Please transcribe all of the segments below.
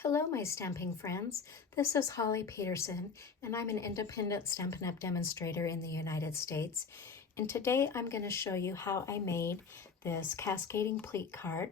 Hello, my stamping friends. This is Holly Peterson, and I'm an independent Stampin' Up! Demonstrator in the United States. And today I'm going to show you how I made this cascading pleat card.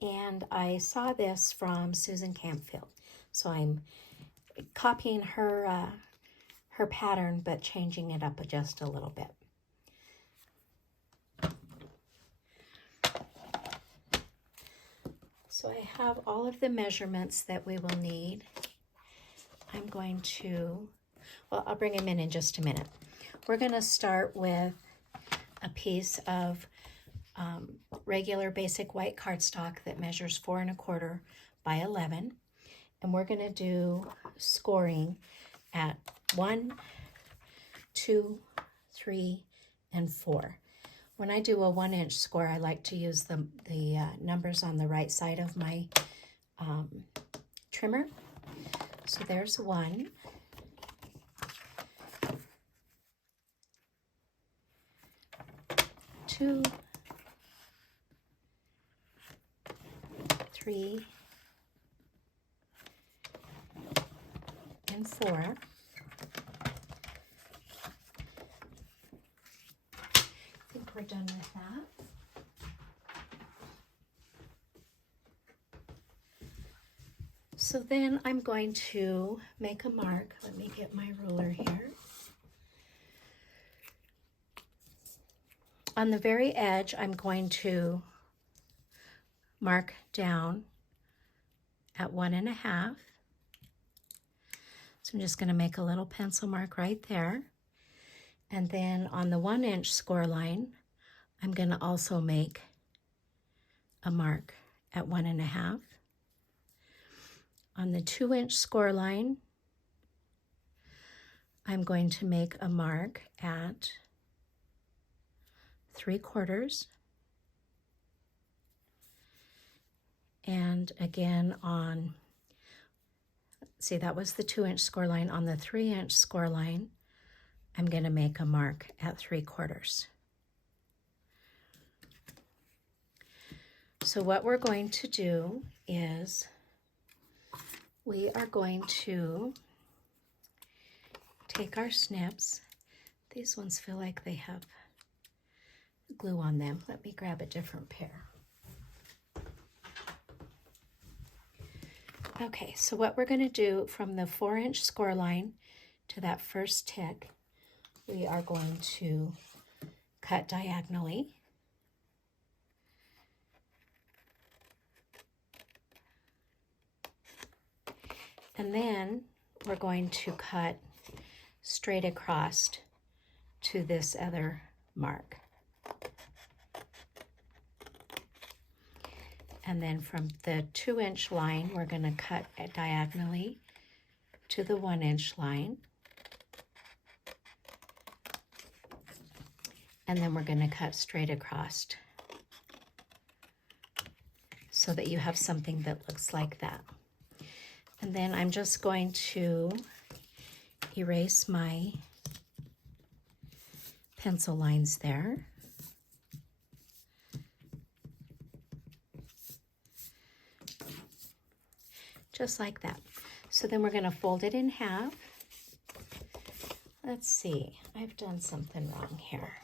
And I saw this from Susan Campfield. So I'm copying her pattern, but changing it up just a little bit. So I have all of the measurements that we will need. I'm going to, well, I'll bring them in just a minute. We're going to start with a piece of regular basic white cardstock that measures 4 1/4 by 11. And we're going to do scoring at 1, 2, 3, and 4. When I do a 1-inch score, I like to use the numbers on the right side of my trimmer. So there's 1. 2, 3, and 4. I think we're done with that. So then I'm going to make a mark. Let me get my ruler here. On the very edge, I'm going to mark down at 1 1/2. So I'm just going to make a little pencil mark right there. And then on the 1-inch score line, I'm going to also make a mark at 1 1/2. On the 2-inch score line, I'm going to make a mark at 3/4. And again on, see, that was the 2-inch score line. On the 3-inch score line, I'm going to make a mark at 3/4. So what we're going to do is we are going to take our snips. These ones feel like they have glue on them. Let me grab a different pair. Okay, so what we're going to do from the 4-inch score line to that first tick, we are going to cut diagonally. And then we're going to cut straight across to this other mark. And then from the 2-inch line, we're going to cut diagonally to the 1-inch line. And then we're going to cut straight across so that you have something that looks like that. And then I'm just going to erase my pencil lines there. Just like that. So then we're going to fold it in half. Let's see, I've done something wrong here.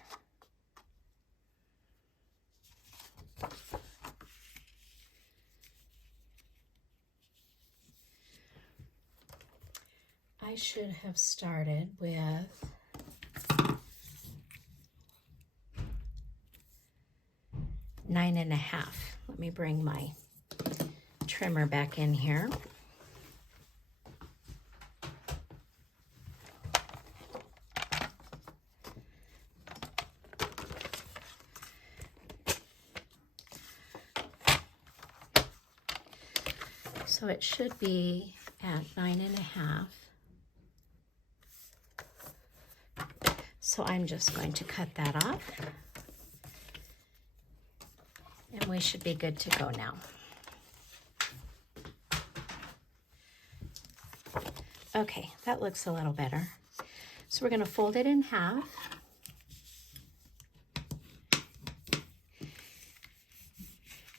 I should have started with nine and a half. Let me bring my trimmer back in here. So it should be at 9 1/2. So I'm just going to cut that off. And we should be good to go now. Okay, that looks a little better. So we're going to fold it in half.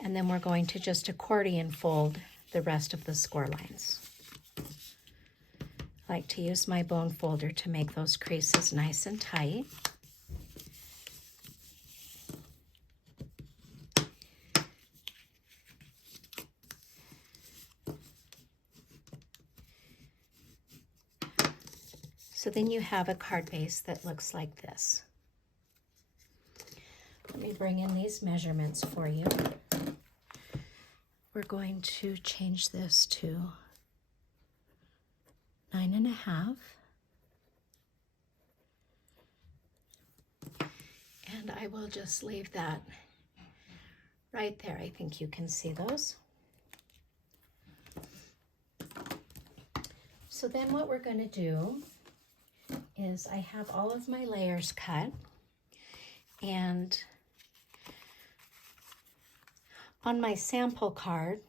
And then we're going to just accordion fold the rest of the score lines. I like to use my bone folder to make those creases nice and tight. So then you have a card base that looks like this. Let me bring in these measurements for you. We're going to change this to 9.5. And I will just leave that right there. I think you can see those. So then what we're going to do is I have all of my layers cut, and on my sample card,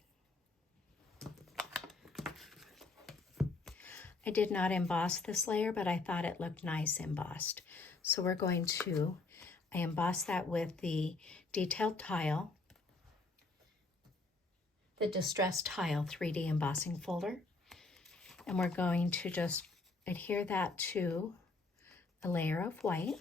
I did not emboss this layer, but I thought it looked nice embossed. So we're going to, I emboss that with the detailed tile, the Distressed Tile 3D embossing folder. And we're going to just adhere that to a layer of white.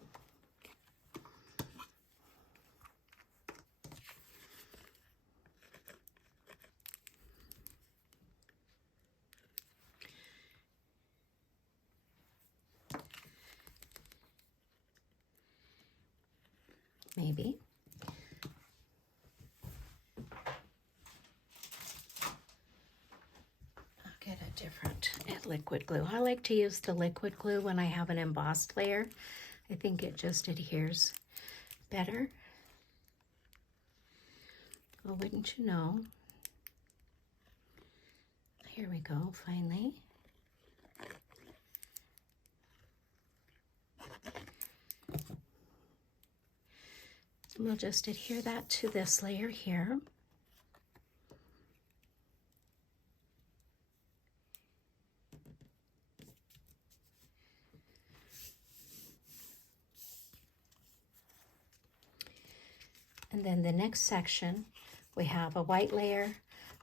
Maybe. I'll get a different liquid glue. I like to use the liquid glue when I have an embossed layer. I think it just adheres better. Oh, wouldn't you know? Here we go, finally. And we'll just adhere that to this layer here. And then the next section, we have a white layer,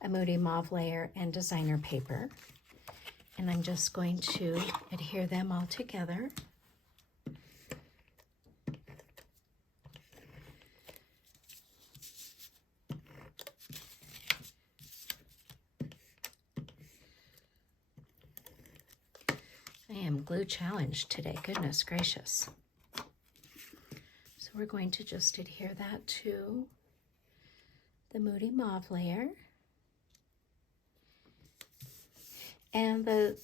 a Moody Mauve layer, and designer paper. And I'm just going to adhere them all together. I am glue challenged today, goodness gracious. So we're going to just adhere that to the Moody Mauve layer. And the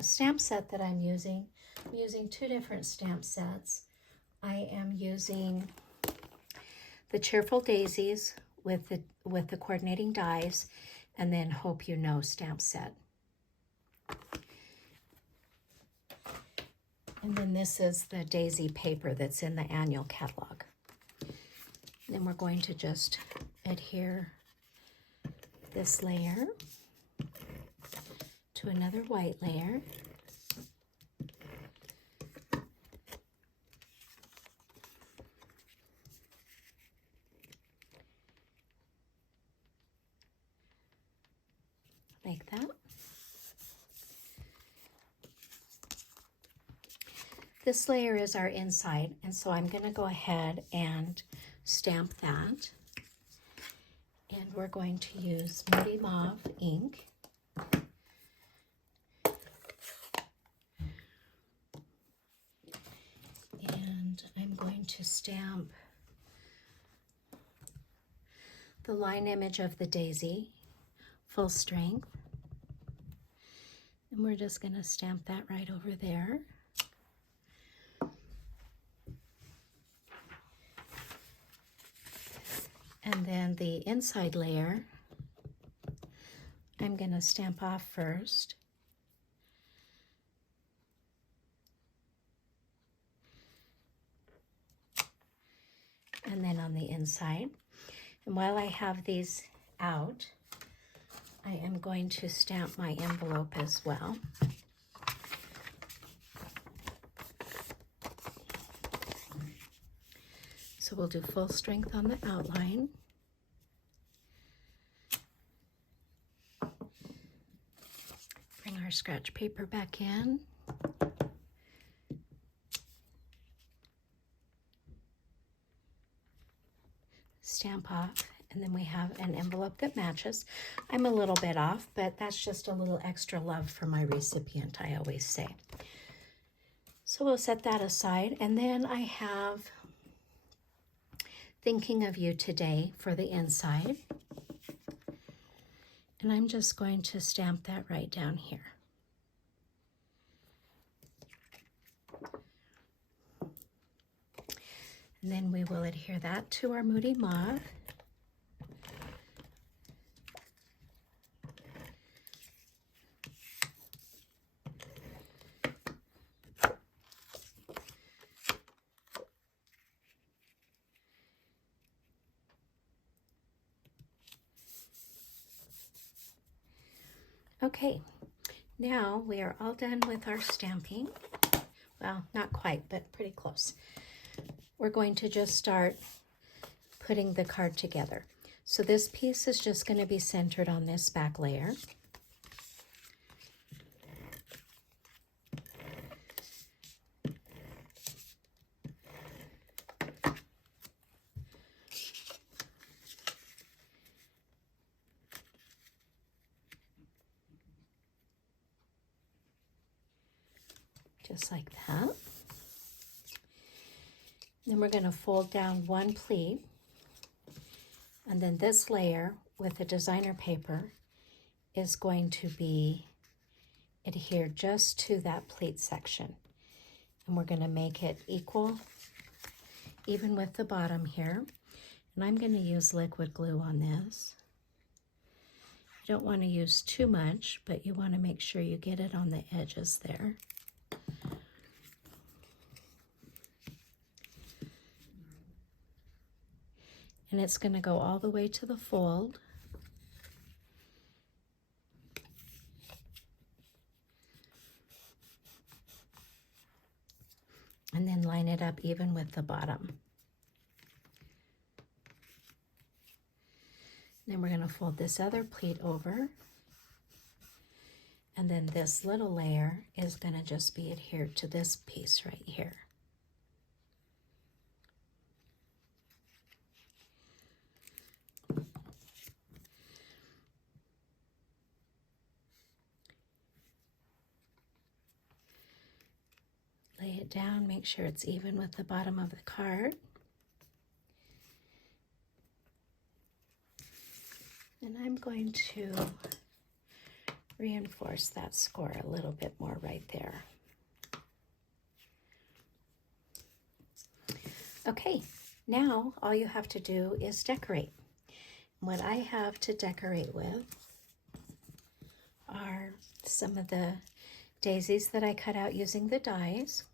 stamp set that I'm using two different stamp sets. I am using the Cheerful Daisies with the coordinating dies, and then Hope You Know stamp set. And then this is the daisy paper that's in the annual catalog. Then we're going to just adhere this layer to another white layer. Like that. This layer is our inside, and so I'm going to go ahead and stamp that. And we're going to use Moody Mauve ink. And I'm going to stamp the line image of the daisy, full strength. And we're just going to stamp that right over there. And then the inside layer, I'm going to stamp off first. And then on the inside. And while I have these out, I am going to stamp my envelope as well. So we'll do full strength on the outline. Bring our scratch paper back in. Stamp off, and then we have an envelope that matches. I'm a little bit off, but that's just a little extra love for my recipient, I always say. So we'll set that aside, and then I have Thinking of You Today for the inside. And I'm just going to stamp that right down here. And then we will adhere that to our Moody Mauve. Okay, now we are all done with our stamping. Well, not quite, but pretty close. We're going to just start putting the card together. So this piece is just going to be centered on this back layer. Just like that. Then we're going to fold down one pleat, and then this layer with the designer paper is going to be adhered just to that pleat section. And we're going to make it equal, even with the bottom here. And I'm going to use liquid glue on this. You don't want to use too much, but you want to make sure you get it on the edges there. And it's going to go all the way to the fold. And then line it up even with the bottom. Then we're going to fold this other pleat over. And then this little layer is going to just be adhered to this piece right here. Lay it down, make sure it's even with the bottom of the card. And I'm going to reinforce that score a little bit more right there. Okay, now all you have to do is decorate. What I have to decorate with are some of the daisies that I cut out using the dies,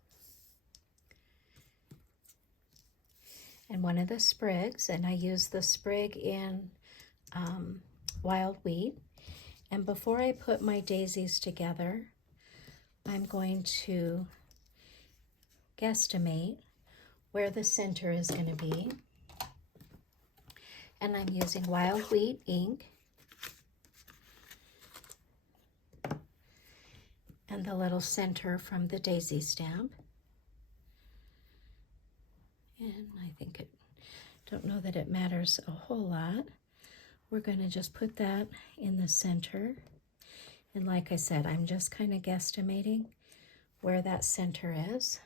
and one of the sprigs, and I use the sprig in wild wheat. And before I put my daisies together, I'm going to guesstimate where the center is going to be. And I'm using wild wheat ink and the little center from the daisy stamp. And I think don't know that it matters a whole lot. We're going to just put that in the center. And like I said, I'm just kind of guesstimating where that center is.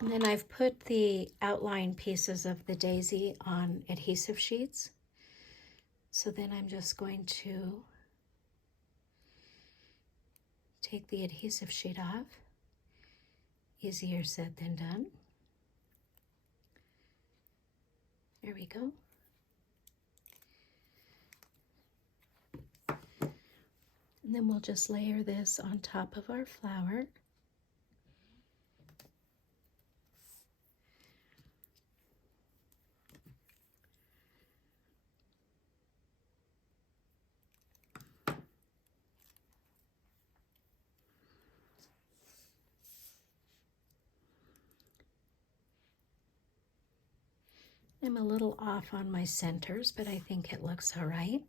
And then I've put the outline pieces of the daisy on adhesive sheets. So then I'm just going to take the adhesive sheet off. Easier said than done. There we go. And then we'll just layer this on top of our flower. I'm a little off on my centers, but I think it looks all right.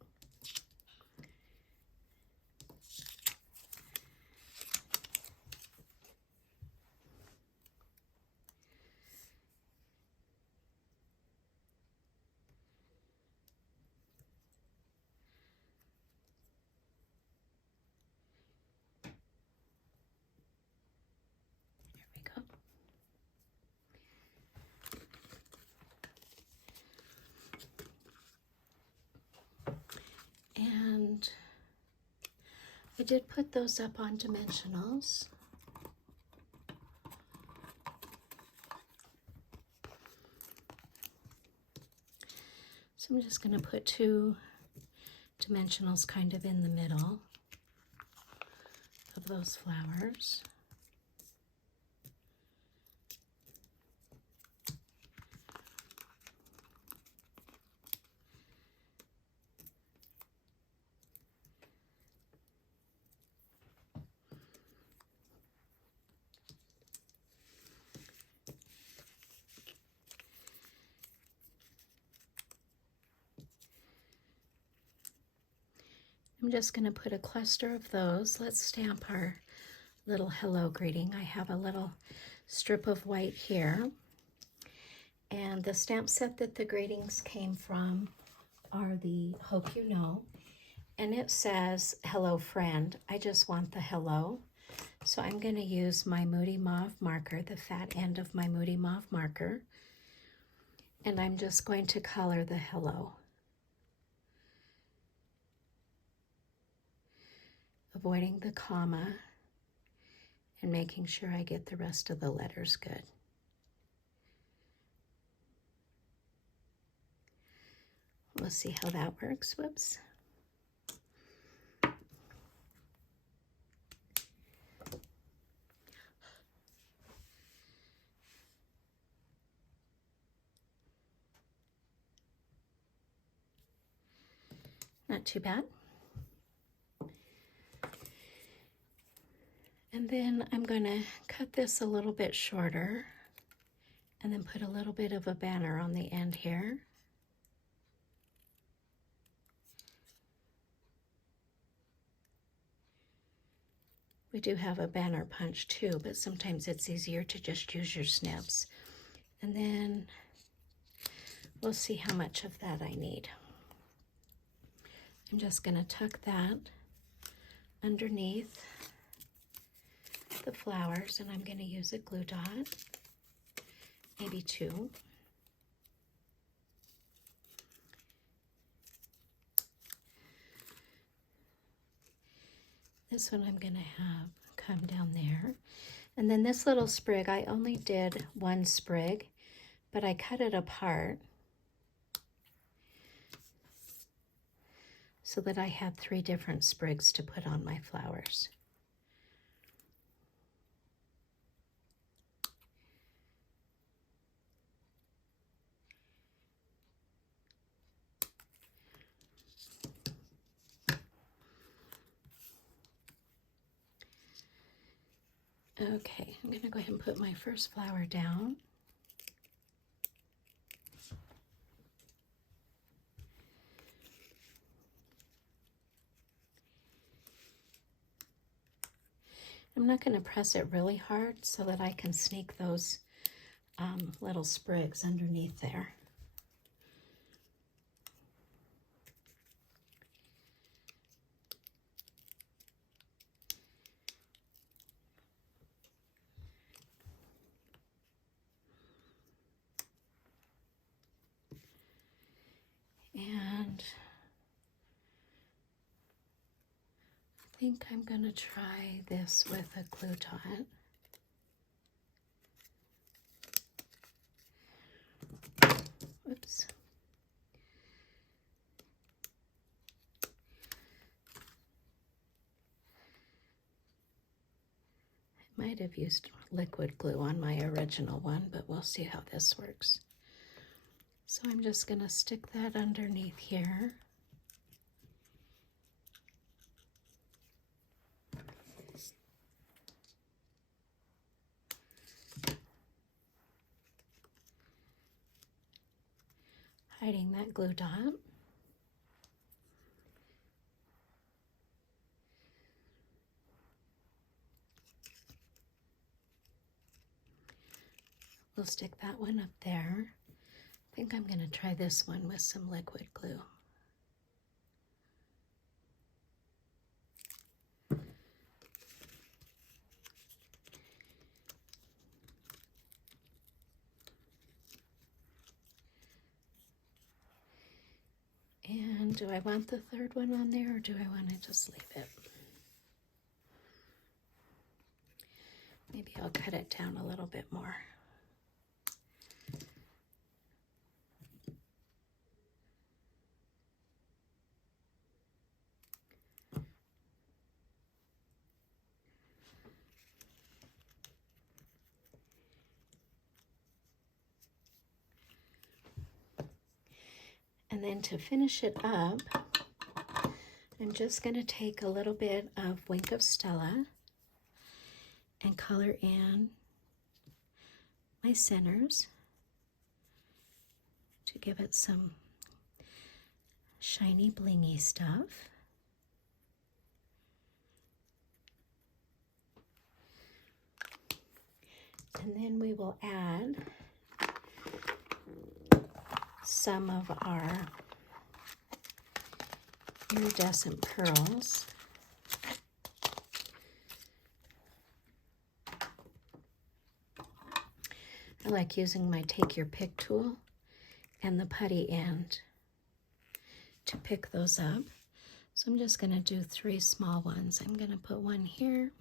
There we go. And I did put those up on dimensionals. So I'm just going to put 2 dimensionals kind of in the middle of those flowers. I'm just going to put a cluster of those. Let's stamp our little hello greeting. I have a little strip of white here. And the stamp set that the greetings came from are the Hope You Know. And it says, hello friend. I just want the hello. So I'm going to use my Moody Mauve marker, the fat end of my Moody Mauve marker. And I'm just going to color the hello. Avoiding the comma and making sure I get the rest of the letters good. We'll see how that works. Whoops. Not too bad. And then I'm going to cut this a little bit shorter and then put a little bit of a banner on the end here. We do have a banner punch too, but sometimes it's easier to just use your snips. And then we'll see how much of that I need. I'm just going to tuck that underneath the flowers, and I'm going to use a glue dot, maybe 2. This one I'm going to have come down there. And then this little sprig, I only did 1 sprig, but I cut it apart so that I had 3 different sprigs to put on my flowers. Okay, I'm going to go ahead and put my first flower down. I'm not going to press it really hard so that I can sneak those little sprigs underneath there. And I think I'm going to try this with a glue dot. Whoops. I might have used liquid glue on my original one, but we'll see how this works. So I'm just going to stick that underneath here. hiding that glue dot. We'll stick that one up there. I think I'm going to try this one with some liquid glue. And do I want the third one on there, or do I want to just leave it? Maybe I'll cut it down a little bit more. And then to finish it up, I'm just going to take a little bit of Wink of Stella and color in my centers to give it some shiny blingy stuff. And then we will add some of our iridescent pearls. I like using my Take Your Pick tool and the putty end to pick those up. So I'm just going to do 3 small ones. I'm going to put one here.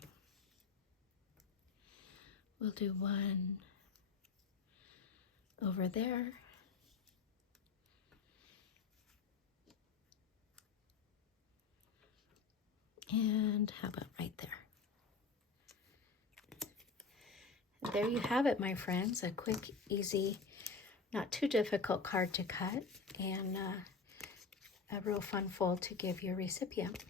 We'll do one over there. And how about right there? There you have it, my friends. A quick, easy, not too difficult card to cut, and a real fun fold to give your recipient.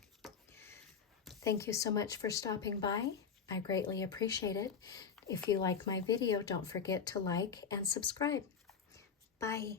Thank you so much for stopping by. I greatly appreciate it. If you like my video, don't forget to like and subscribe. Bye.